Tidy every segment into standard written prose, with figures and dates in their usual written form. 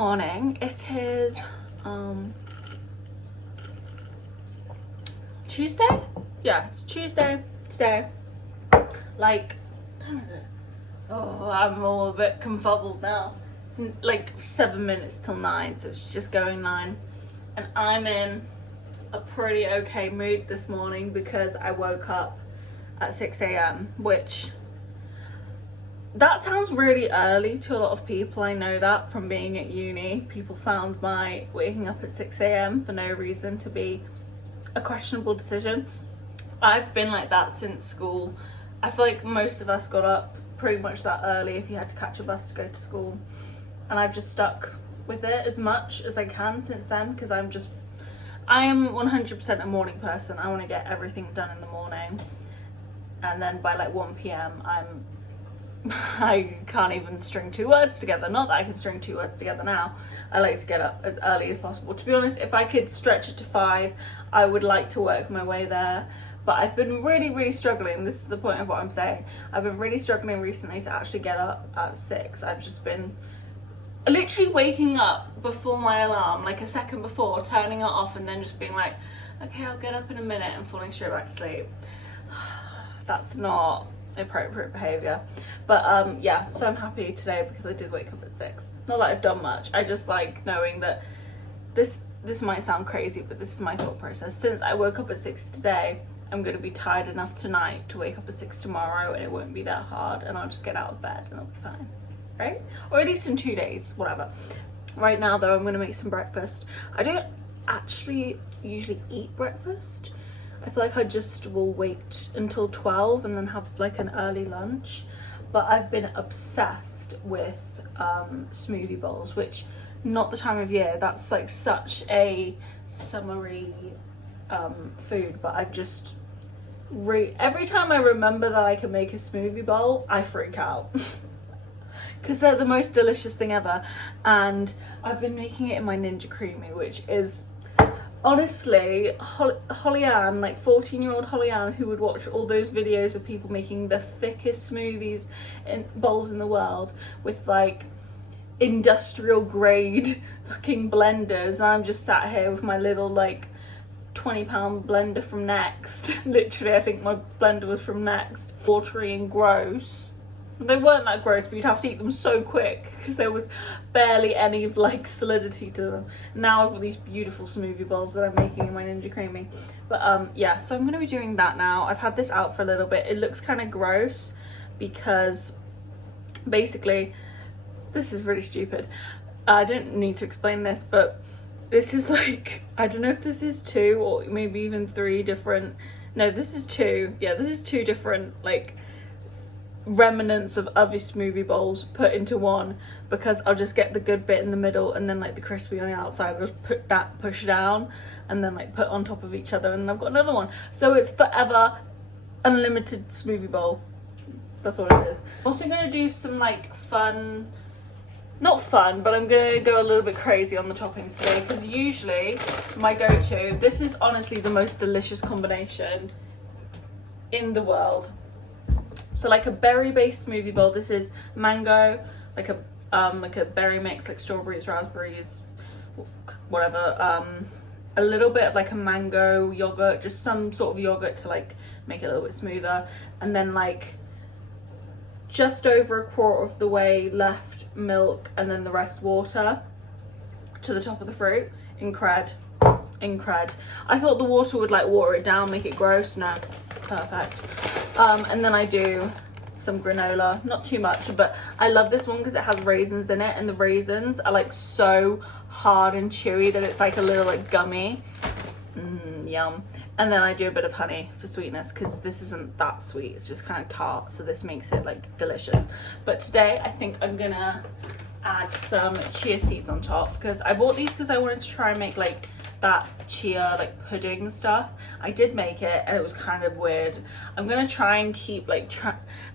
morning. It is Tuesday? Yeah, it's Tuesday today. Like, oh, I'm all a bit confuzzled now. It's like 7 minutes till 9, so it's just going 9. And I'm in a pretty okay mood this morning because I woke up at 6 a.m, which, that sounds really early to a lot of people. I know that from being at uni. People found my waking up at 6 a.m. for no reason to be a questionable decision. I've been like that since school. I feel like most of us got up pretty much that early if you had to catch a bus to go to school. And I've just stuck with it as much as I can since then, because I am 100% a morning person. I want to get everything done in the morning. And then by like 1 p.m. I can't even string 2 words together. Not that I can string 2 words together now. I like to get up as early as possible. To be honest, if I could stretch it to 5, I would like to work my way there. But I've been really struggling. This is the point of what I'm saying. I've been really struggling recently to actually get up at 6. I've just been literally waking up before my alarm, like a second before, turning it off and then just being like, okay, I'll get up in a minute, and falling straight back to sleep. That's not appropriate behaviour. But yeah, so I'm happy today because I did wake up at 6. Not that I've done much, I just like knowing that this might sound crazy, but this is my thought process. Since I woke up at 6 today, I'm going to be tired enough tonight to wake up at 6 tomorrow, and it won't be that hard, and I'll just get out of bed and I'll be fine, right? Or at least in 2 days, whatever. Right now though, I'm going to make some breakfast. I don't actually usually eat breakfast. I feel like I just will wait until 12 and then have like an early lunch. But I've been obsessed with smoothie bowls, which, not the time of year, that's like such a summery food, but I've just every time I remember that I can make a smoothie bowl, I freak out. Because they're the most delicious thing ever. And I've been making it in my Ninja Creamy, which is honestly, Holly Ann, like 14-year-old Holly Ann, who would watch all those videos of people making the thickest smoothies in bowls in the world with like industrial grade fucking blenders, and I'm just sat here with my little like 20-pound blender from Next. Literally, I think my blender was from Next. Watery and gross. They weren't that gross, but you'd have to eat them so quick because there was barely any like solidity to them. Now I've got these beautiful smoothie bowls that I'm making in my Ninja Creamy. But yeah, so I'm going to be doing that now. I've had this out for a little bit. It looks kind of gross because basically, this is really stupid. I don't need to explain this, but this is like, I don't know if this is 2 or maybe even 3 different, no, this is 2. Yeah, this is 2 different like remnants of other smoothie bowls put into one, because I'll just get the good bit in the middle and then like the crispy on the outside, I'll just push down and then like put on top of each other, and then I've got another one. So it's forever unlimited smoothie bowl. That's what it is. I'm also going to do some like fun, not fun, but I'm going to go a little bit crazy on the toppings today, because usually my go-to, this is honestly the most delicious combination in the world. So like a berry-based smoothie bowl. This is mango, like a berry mix, like strawberries, raspberries, whatever. A little bit of like a mango yogurt, just some sort of yogurt to like make it a little bit smoother, and then like just over a quarter of the way left milk, and then the rest water to the top of the fruit. Incred. I thought the water would like water it down, make it gross. No, perfect. And then I do some granola, not too much, but I love this one because it has raisins in it, and the raisins are like so hard and chewy that it's like a little like gummy. Yum. And then I do a bit of honey for sweetness, because this isn't that sweet, it's just kind of tart, so this makes it like delicious. But today I think I'm gonna add some chia seeds on top, because I bought these because I wanted to try and make like that chia like pudding stuff. I did make it and it was kind of weird. I'm gonna try and keep like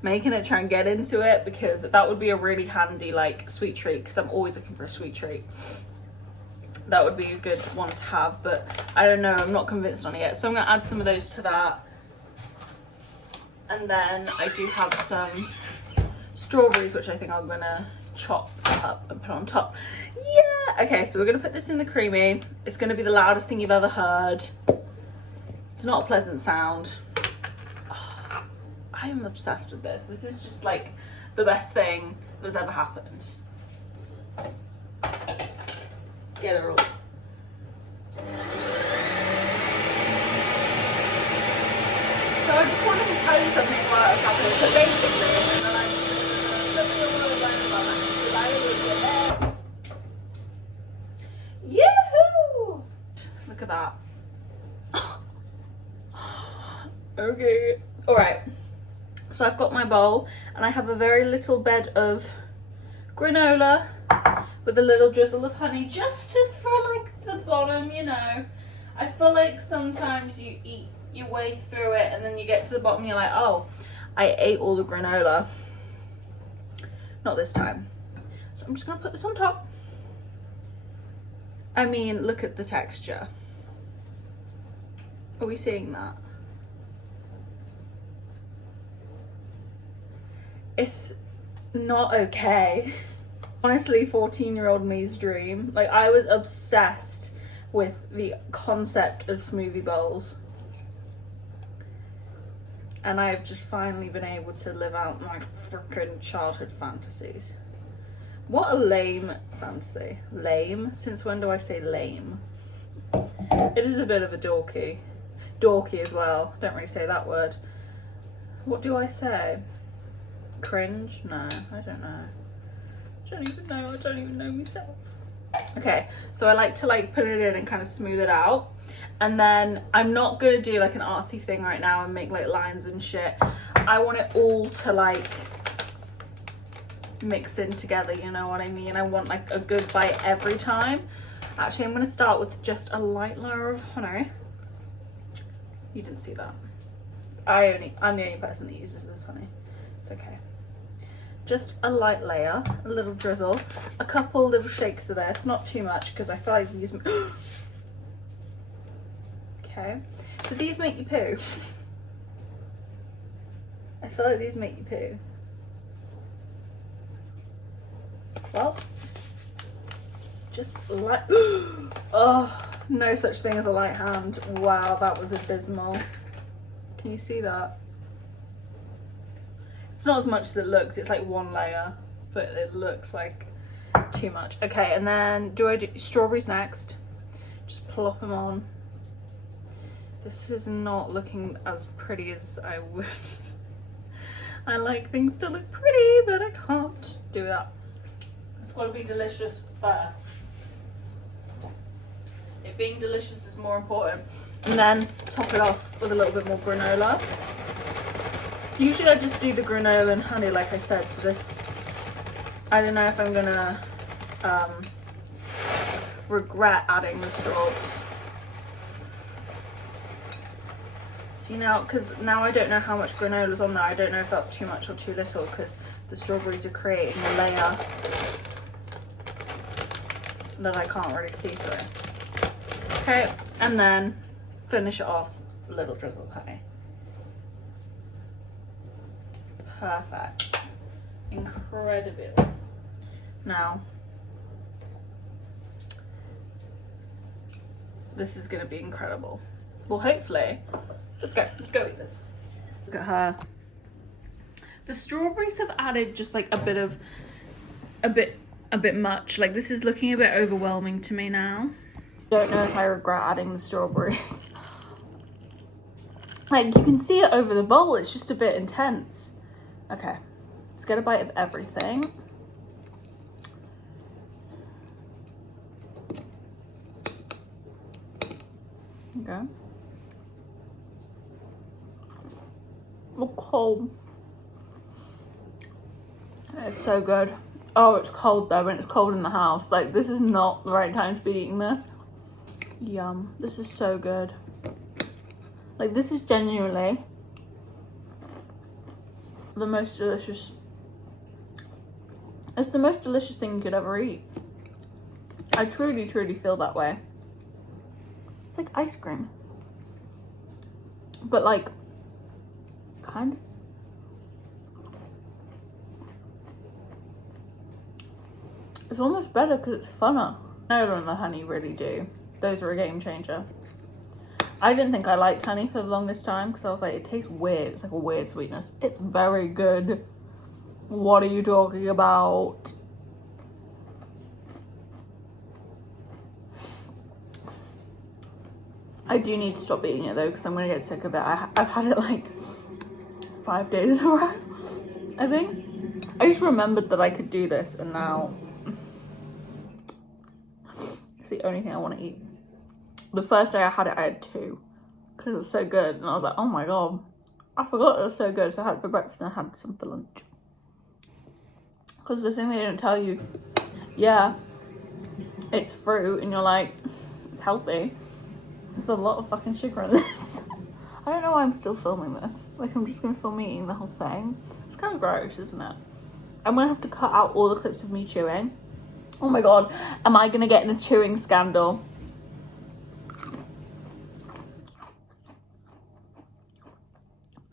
making it, try and get into it, because that would be a really handy like sweet treat, because I'm always looking for a sweet treat. That would be a good one to have, but I don't know, I'm not convinced on it yet. So I'm gonna add some of those to that. And then I do have some strawberries, which I think I'm gonna chop up and put on top. Yeah! Okay, so we're gonna put this in the creamy. It's gonna be the loudest thing you've ever heard. It's not a pleasant sound. Oh, I am obsessed with this. This is just like the best thing that's ever happened. Get her all. So I just wanted to tell you something while it's happening. So basically, and then let me know what I learned about that, because I always get there. Yahoo! Look at that. Okay. Alright. So I've got my bowl and I have a very little bed of granola with a little drizzle of honey just for like the bottom, you know. I feel like sometimes you eat your way through it and then you get to the bottom and you're like, oh, I ate all the granola. Not this time. So I'm just gonna put this on top. I mean, look at the texture. Are we seeing that? It's not okay. Honestly, 14-year-old me's dream. Like, I was obsessed with the concept of smoothie bowls. And I've just finally been able to live out my freaking childhood fantasies. What a lame fantasy. Lame? Since when do I say lame? It is a bit of a dorky. Dorky as well. Don't really say that word. What do I say? Cringe? No, I don't know. I don't even know myself. Okay, so I like to like put it in and kind of smooth it out. And then I'm not gonna do like an artsy thing right now and make like lines and shit. I want it all to like mix in together, you know what I mean? I want like a good bite every time. Actually, I'm gonna start with just a light layer of honey. You didn't see that. I'm the only person that uses this honey. It's okay. Just a light layer, a little drizzle, a couple little shakes of this, not too much because I feel like these. Okay, do these make you poo? I feel like these make you poo. Well, just light. Oh, no such thing as a light hand. Wow, that was abysmal. Can you see that? It's not as much as it looks. It's like one layer, but it looks like too much. Okay, and then do I do strawberries next? Just plop them on. This is not looking as pretty as I would. I like things to look pretty, but I can't do that. It's got to be delicious first. It being delicious is more important. And then top it off with a little bit more granola. Usually I just do the granola and honey like I said, so this, I don't know if I'm gonna regret adding the straws. See now, because now I don't know how much granola's on there, I don't know if that's too much or too little because the strawberries are creating a layer that I can't really see through. Okay, and then finish it off with a little drizzle of honey. Perfect. Incredible. Now, this is gonna be incredible. Well, hopefully. Let's go eat this. Look at her. The strawberries have added just like a bit much. Like this is looking a bit overwhelming to me now. Don't know if I regret adding the strawberries. Like you can see it over the bowl, it's just a bit intense. Okay, let's get a bite of everything. Okay. Oh, cold. It's so good. Oh, it's cold though, and it's cold in the house. Like, this is not the right time to be eating this. Yum. This is so good. Like, this is genuinely the most delicious. It's the most delicious thing you could ever eat. I truly, truly feel that way. It's like ice cream. But like, kind of. It's almost better because it's funner. Granola and the honey really do. Those are a game changer. I didn't think I liked honey for the longest time because I was like, it tastes weird. It's like a weird sweetness. It's very good. What are you talking about? I do need to stop eating it though because I'm going to get sick of it. I've had it like 5 days in a row, I think. I just remembered that I could do this and now it's the only thing I want to eat. The first day I had it, I had 2 because it was so good. And I was like, oh my God, I forgot it was so good. So I had it for breakfast and I had some for lunch. Because the thing they didn't tell you, yeah, it's fruit and you're like, it's healthy. There's a lot of fucking sugar in this. I don't know why I'm still filming this. Like, I'm just going to film me eating the whole thing. It's kind of gross, isn't it? I'm going to have to cut out all the clips of me chewing. Oh my God, am I going to get in a chewing scandal?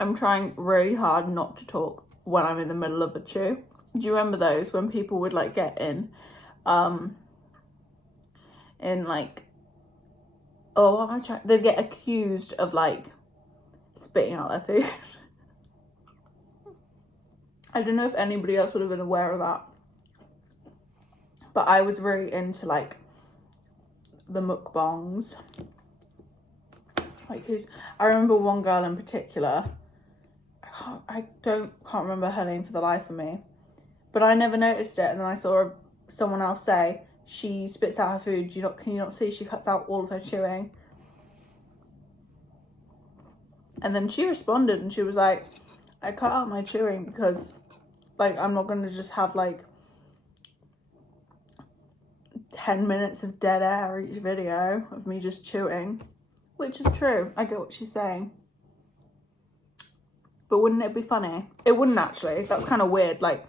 I'm trying really hard not to talk when I'm in the middle of a chew. Do you remember those when people would like get in like, oh, what am I trying? They'd get accused of like spitting out their food. I don't know if anybody else would have been aware of that, but I was really into like the mukbangs. Like I remember one girl in particular. I can't remember her name for the life of me, but I never noticed it. And then I saw someone else say she spits out her food. Can you not see she cuts out all of her chewing? And then she responded and she was like, I cut out my chewing because like I'm not going to just have like 10 minutes of dead air each video of me just chewing, which is true. I get what she's saying. But wouldn't it be funny? It wouldn't actually. That's kind of weird, like,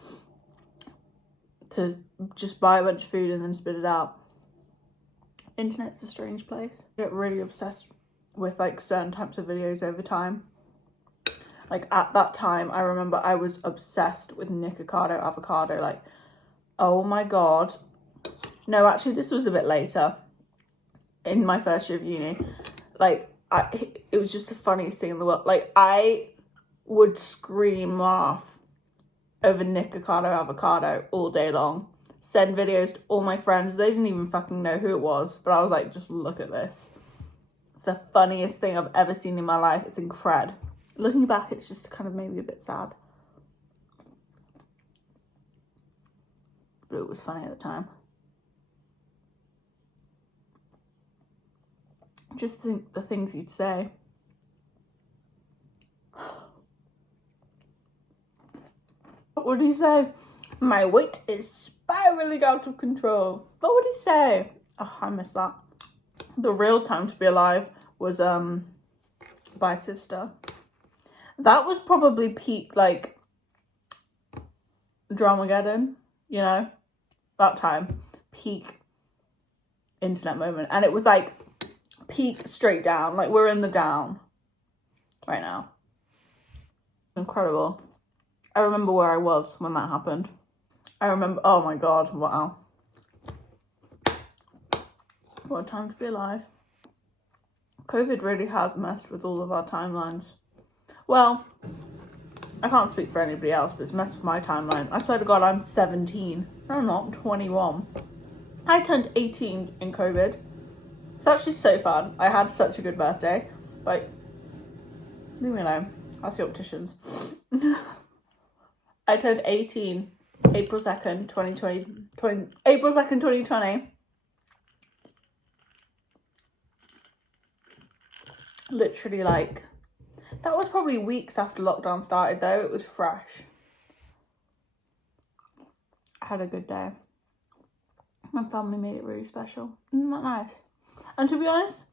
to just buy a bunch of food and then spit it out. Internet's a strange place. I get really obsessed with, like, certain types of videos over time. Like, at that time, I remember I was obsessed with Nikocado avocado. Like, oh my God. No, actually, this was a bit later. In my first year of uni. Like, it was just the funniest thing in the world. Like, I would scream laugh over Nikocado avocado all day long. Send videos to all my friends. They didn't even fucking know who it was, but I was like, just look at this. It's the funniest thing I've ever seen in my life. It's incredible. Looking back, it's just kind of maybe a bit sad, but it was funny at the time. Just think the things you'd say. What would he say? My weight is spiraling out of control. What would he say? Oh, I missed that. The real time to be alive was by Sister. That was probably peak like Dramageddon, you know? That time. Peak internet moment. And it was like peak straight down. Like we're in the down right now. Incredible. I remember where I was when that happened. I remember, oh my God, wow. What a time to be alive. COVID really has messed with all of our timelines. Well, I can't speak for anybody else, but it's messed with my timeline. I swear to God, I'm 17. No, I'm not, I'm 21. I turned 18 in COVID. It's actually so fun. I had such a good birthday. Like, leave me alone. Ask the opticians. I turned 18 April 2nd, 2020. April 2nd, 2020. Literally, like, that was probably weeks after lockdown started, though. It was fresh. I had a good day. My family made it really special. Isn't that nice? And to be honest,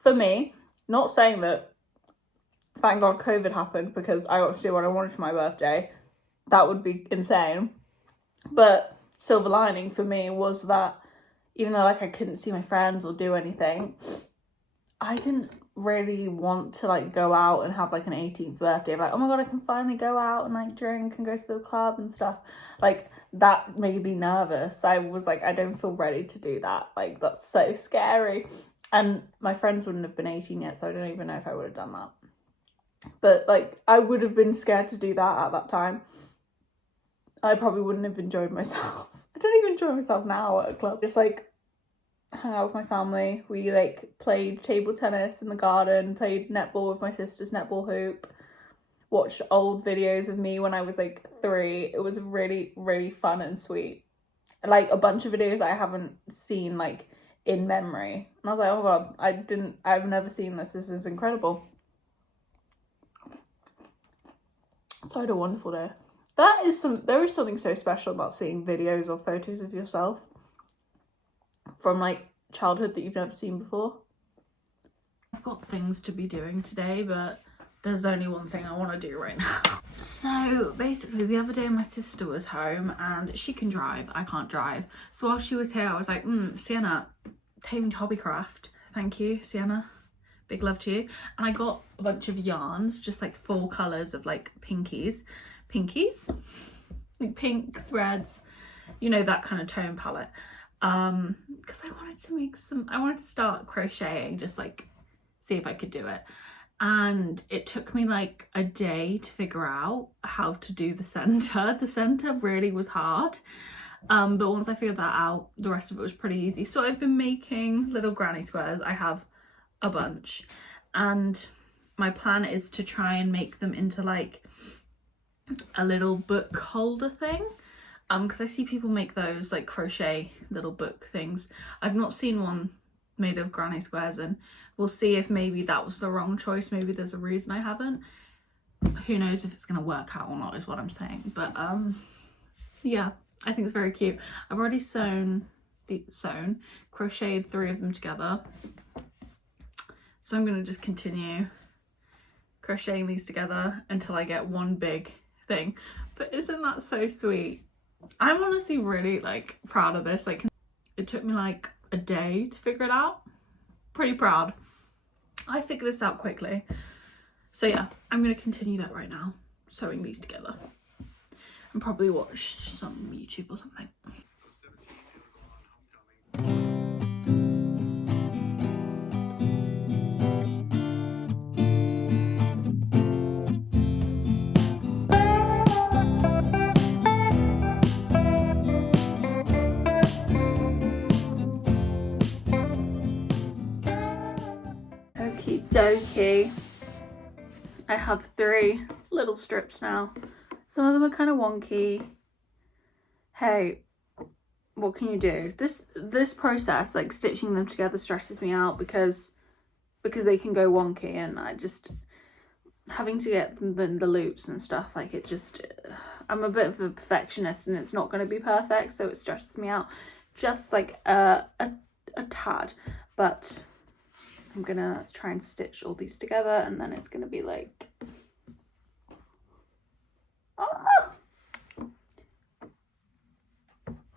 for me, not saying that, thank God COVID happened because I got to do what I wanted for my birthday. That would be insane. But silver lining for me was that even though like I couldn't see my friends or do anything, I didn't really want to like go out and have like an 18th birthday. I'm like, oh my god, I can finally go out and like drink and go to the club and stuff. Like that made me nervous. I was like, I don't feel ready to do that. Like that's so scary. And my friends wouldn't have been 18 yet, so I don't even know if I would have done that. But like I would have been scared to do that at that time. I probably wouldn't have enjoyed myself. I don't even enjoy myself now at a club. Just like hung out with my family. We like played table tennis in the garden, played netball with my sister's netball hoop, watched old videos of me when I was like 3. It was really, really fun and sweet. Like a bunch of videos I haven't seen like in memory. And I was like, oh god, I've never seen this. This is incredible. So I had a wonderful day. There is something so special about seeing videos or photos of yourself from like childhood that you've never seen before. I've got things to be doing today, but there's only one thing I want to do right now. So basically the other day my sister was home and she can drive, I can't drive. So while she was here I was like, Sienna, take me to Hobbycraft. Thank you, Sienna. Big love to you. And I got a bunch of yarns, just like 4 colours of like pinkies, like pinks, reds, you know, that kind of tone palette. Because I wanted to start crocheting, just like see if I could do it. And it took me like a day to figure out how to do the center. The center really was hard. But once I figured that out, the rest of it was pretty easy. So I've been making little granny squares. I have a bunch, and my plan is to try and make them into like a little book holder thing, because I see people make those like crochet little book things. I've not seen one made of granny squares, and we'll see if maybe that was the wrong choice. Maybe there's a reason I haven't. Who knows if it's gonna work out or not is what I'm saying. But yeah, I think it's very cute. I've already crocheted 3 of them together. So I'm going to just continue crocheting these together until I get one big thing. But isn't that so sweet? I'm honestly really like proud of this. Like it took me like a day to figure it out. Pretty proud. I figured this out quickly. So yeah, I'm going to continue that right now. Sewing these together. And probably watch some YouTube or something. Okie dokie. I have 3 little strips now. Some of them are kind of wonky. Hey, what can you do? This process, like stitching them together, stresses me out because they can go wonky, and I just having to get the loops and stuff, like it just, I'm a bit of a perfectionist and it's not going to be perfect, so it stresses me out just like a tad. But I'm gonna try and stitch all these together, and then it's gonna be like,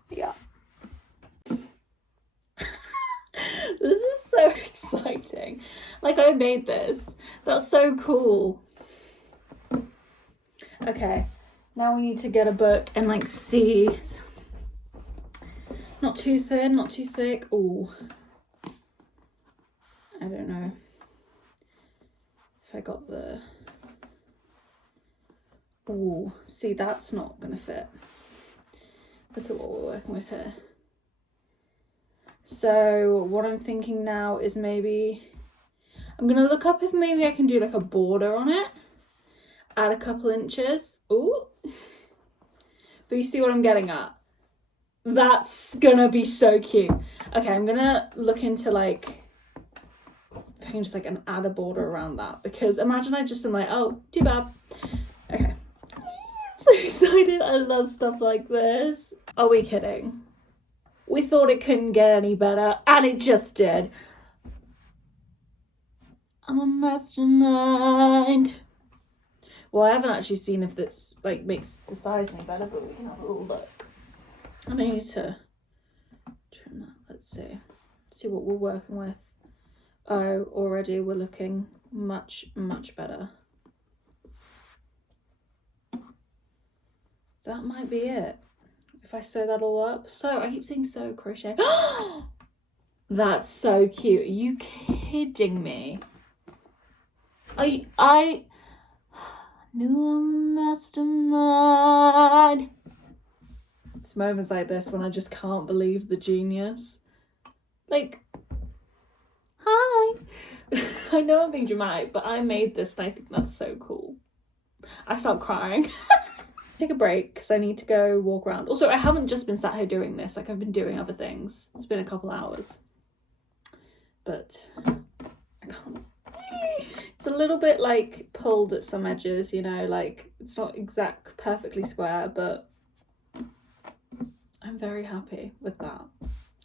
yeah. This is so exciting. Like I made this. That's so cool. Okay, now we need to get a book and like see. Not too thin, not too thick. Ooh. I don't know if I got the, ooh, see, that's not gonna fit. Look at what we're working with here. So what I'm thinking now is maybe, I'm gonna look up if maybe I can do like a border on it, add a couple inches. Ooh. But you see what I'm getting at? That's gonna be so cute. Okay, I'm gonna look into like, if I can just like add a border around that, because imagine I just am like, oh, too bad. Okay. So excited. I love stuff like this. Are we kidding? We thought it couldn't get any better, and it just did. I'm a mastermind. Well, I haven't actually seen if this like makes the size any better, but we can have a little look. And I need to trim that. Let's see what we're working with. Oh, already we're looking much, much better. That might be it. If I sew that all up. So, I keep saying sew, crochet. That's so cute. Are you kidding me? I knew a mastermind. It's moments like this when I just can't believe the genius. Like, hi. I know I'm being dramatic, but I made this and I think that's so cool. I start crying. Take a break because I need to go walk around. Also, I haven't just been sat here doing this, like I've been doing other things. It's been a couple hours. But I can't. It's a little bit like pulled at some edges, you know, like it's not exact perfectly square, but I'm very happy with that.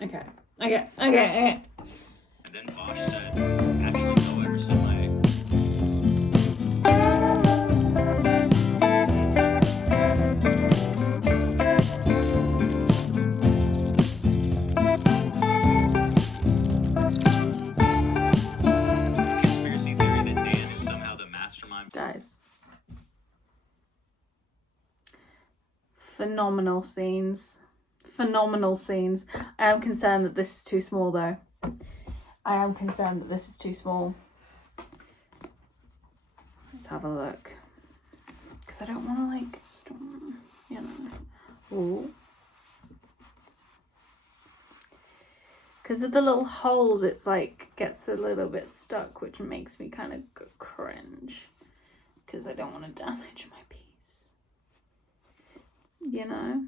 Okay. And then Bosch said, actually, go ever so light. Conspiracy theory that Dan is somehow the mastermind. Guys. Phenomenal scenes. Phenomenal scenes. I am concerned that this is too small though. I am concerned that this is too small. Let's have a look. Because I don't want to like, you know. Ooh. Because of the little holes, it's like gets a little bit stuck, which makes me kind of cringe. Because I don't want to damage my piece. You know?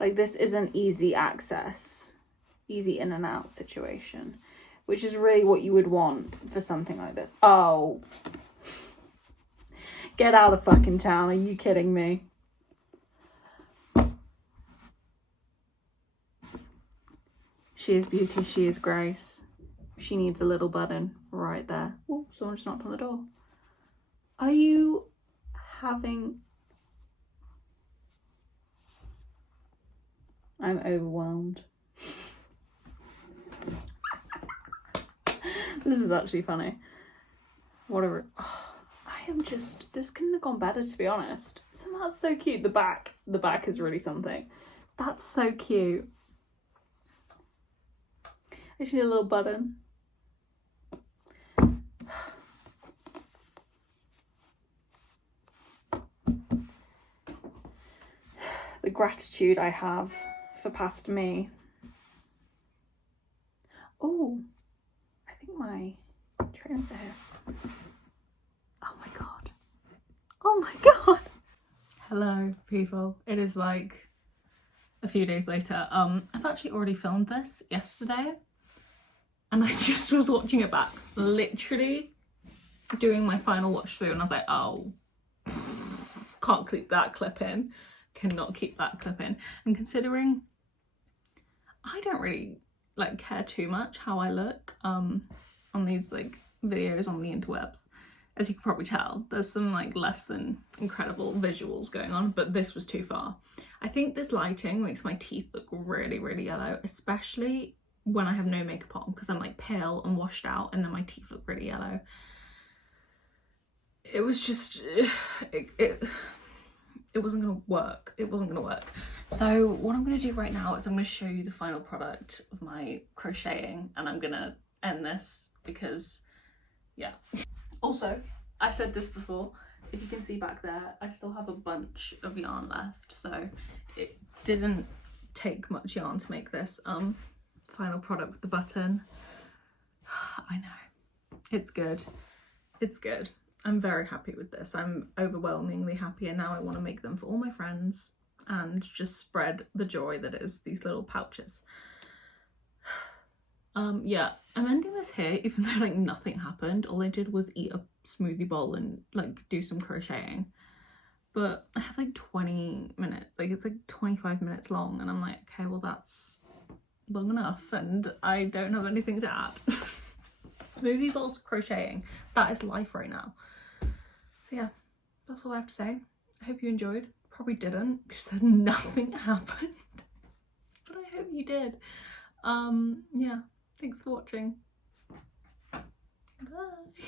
Like this isn't easy access, easy in and out situation, which is really what you would want for something like this. Oh, get out of fucking town. Are you kidding me? She is beauty, she is grace. She needs a little button right there. Oh, someone just knocked on the door. Are you having... I'm overwhelmed. This is actually funny. Whatever. Oh, I am just... This couldn't have gone better, to be honest. Isn't that so cute? The back is really something. That's so cute. I just need a little button. The gratitude I have for past me. Oh, I think my trainers are here. Oh my god. Oh my god. Hello, people. It is like a few days later. I've actually already filmed this yesterday. And I just was watching it back, literally doing my final watch through, and I was like, oh, can't keep that clip in, cannot keep that clip in. And considering I don't really like care too much how I look on these like videos on the interwebs, as you can probably tell, there's some like less than incredible visuals going on, but this was too far. I think this lighting makes my teeth look really, really yellow, especially when I have no makeup on, because I'm like pale and washed out and then my teeth look really yellow. It was just, it wasn't gonna work. It wasn't gonna work. So what I'm gonna do right now is I'm gonna show you the final product of my crocheting, and I'm gonna end this because, yeah. Also, I said this before, if you can see back there, I still have a bunch of yarn left, so it didn't take much yarn to make this final product with the button. I know, it's good, it's good. I'm very happy with this. I'm overwhelmingly happy, and now I want to make them for all my friends and just spread the joy that is these little pouches. Yeah, I'm ending this here, even though like nothing happened. All I did was eat a smoothie bowl and like do some crocheting. But I have like 20 minutes, like it's like 25 minutes long, and I'm like, okay, well that's long enough, and I don't have anything to add. Smoothie bowls crocheting, that is life right now. So yeah, that's all I have to say. I hope you enjoyed. Probably didn't, because then nothing happened, but I hope you did. Yeah, thanks for watching. Bye.